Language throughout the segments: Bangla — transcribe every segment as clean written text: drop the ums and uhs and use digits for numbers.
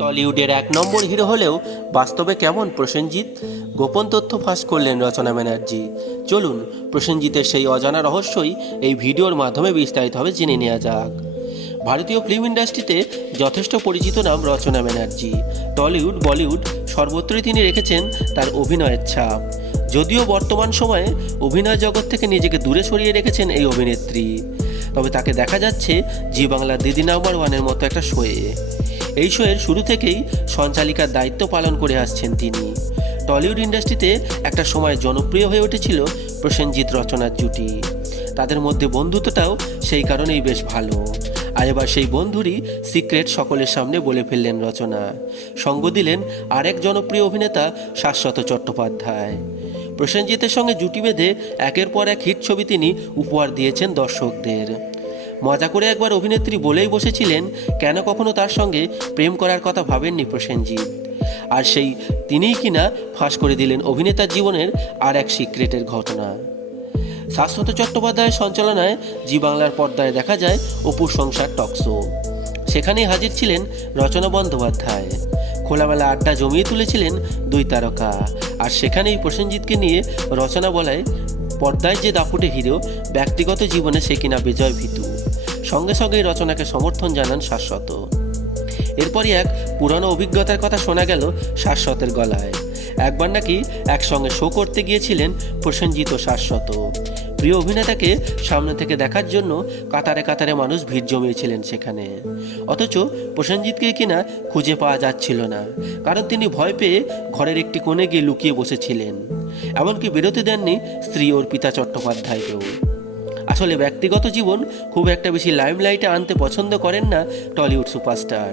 টলিউডের এক নম্বর হিরো হলেও বাস্তবে কেমন প্রসেনজিৎ? গোপন তথ্য ফাঁস করলেন রচনা ব্যানার্জি। চলুন প্রসেনজিতের সেই অজানা রহস্যই এই ভিডিওর মাধ্যমে বিস্তারিতভাবে জেনে নেওয়া যাক। ভারতীয় ফিল্ম ইন্ডাস্ট্রিতে যথেষ্ট পরিচিত নাম রচনা ব্যানার্জি। টলিউড বলিউড সর্বত্রই তিনি রেখেছেন তার অভিনয়ের ছাপ। যদিও বর্তমান সময়ে অভিনয় জগৎ থেকে নিজেকে দূরে সরিয়ে রেখেছেন এই অভিনেত্রী, তবে তাকে দেখা যাচ্ছে জি বাংলার দিদি নাম্বার ওয়ানের মতো একটা শোয়ে। এই শোয়ের শুরু থেকেই সঞ্চালিকার দায়িত্ব পালন করে আসছেন তিনি। টলিউড ইন্ডাস্ট্রিতে একটা সময় জনপ্রিয় হয়ে উঠেছিল প্রসেনজিৎ রচনার জুটি। তাদের মধ্যে বন্ধুত্বটাও সেই কারণেই বেশ ভালো। আর এবার সেই বন্ধুরই সিক্রেট সকলের সামনে বলে ফেললেন রচনা। সঙ্গ দিলেন আরেক জনপ্রিয় অভিনেতা শাশ্বত চট্টোপাধ্যায়। প্রসেনজিতের সঙ্গে জুটি বেঁধে একের পর এক হিট ছবি তিনি উপহার দিয়েছেন দর্শকদের। মজা করে একবার অভিনেত্রী বলেই বসেছিলেন কেন কখনো তার সঙ্গে প্রেম করার কথা ভাবেননি প্রসেনজিৎ। আর সেই তিনিই কিনা ফাঁস করে দিলেন অভিনেতার জীবনের আর এক সিক্রেটের ঘটনা। শাশ্বত চট্টোপাধ্যায়ের সঞ্চালনায় জি বাংলার পর্দায় দেখা যায় অপুর সংসার টক শো। সেখানেই হাজির ছিলেন রচনা বন্দ্যোপাধ্যায়। খোলামেলা আড্ডা জমিয়ে তুলেছিলেন দুই তারকা। আর সেখানেই প্রসেনজিৎকে নিয়ে রচনা বলায় পর্দায় যে দাপুটে হিরো, ব্যক্তিগত জীবনে সে কিনা বিজয় ভীতু। সঙ্গে সঙ্গেই রচনাকে সমর্থন জানান শাশ্বত। এরপরই এক পুরানো অভিজ্ঞতার কথা শোনা গেল শাশ্বতের গলায়। একবার নাকি একসঙ্গে শো করতে গিয়েছিলেন প্রসেনজিৎ ও শাশ্বত। প্রিয় অভিনেতাকে সামনে থেকে দেখার জন্য কাতারে কাতারে মানুষ ভিড় জমিয়েছিলেন সেখানে। অথচ প্রসেনজিৎকে কিনা খুঁজে পাওয়া যাচ্ছিল না, কারণ তিনি ভয় পেয়ে ঘরের একটি কোণে গিয়ে লুকিয়ে বসেছিলেন। এমনকি বেরোতে দেননি স্ত্রী অর্পিতা চট্টোপাধ্যায়কেও। আসলে ব্যক্তিগত জীবন খুব একটা বেশি লাইমলাইটে আনতে পছন্দ করেন না টলিউড সুপারস্টার।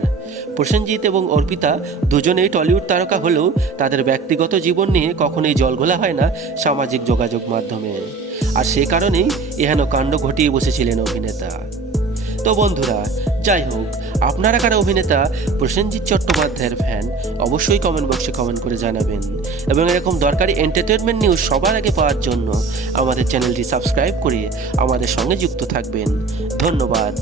প্রসেনজিৎ এবং অর্পিতা দুজনেই টলিউড তারকা হলেও তাদের ব্যক্তিগত জীবন নিয়ে কখনোই জলঘোলা হয় না সামাজিক যোগাযোগ মাধ্যমে। আর সে কারণেই এহেন কাণ্ড ঘটিয়ে বসেছিলেন অভিনেতা। তো বন্ধুরা, যাই হোক, আপনারা কারা অভিনেতা প্রসেনজিৎ চট্টোপাধ্যায়ের ফ্যান অবশ্যই কমেন্ট বক্সে কমেন্ট করে জানাবেন। এবং এরকম দরকারি এন্টারটেনমেন্ট নিউজ সবার আগে পাওয়ার জন্য আমাদের চ্যানেলটি সাবস্ক্রাইব করে আমাদের সঙ্গে যুক্ত থাকবেন। ধন্যবাদ।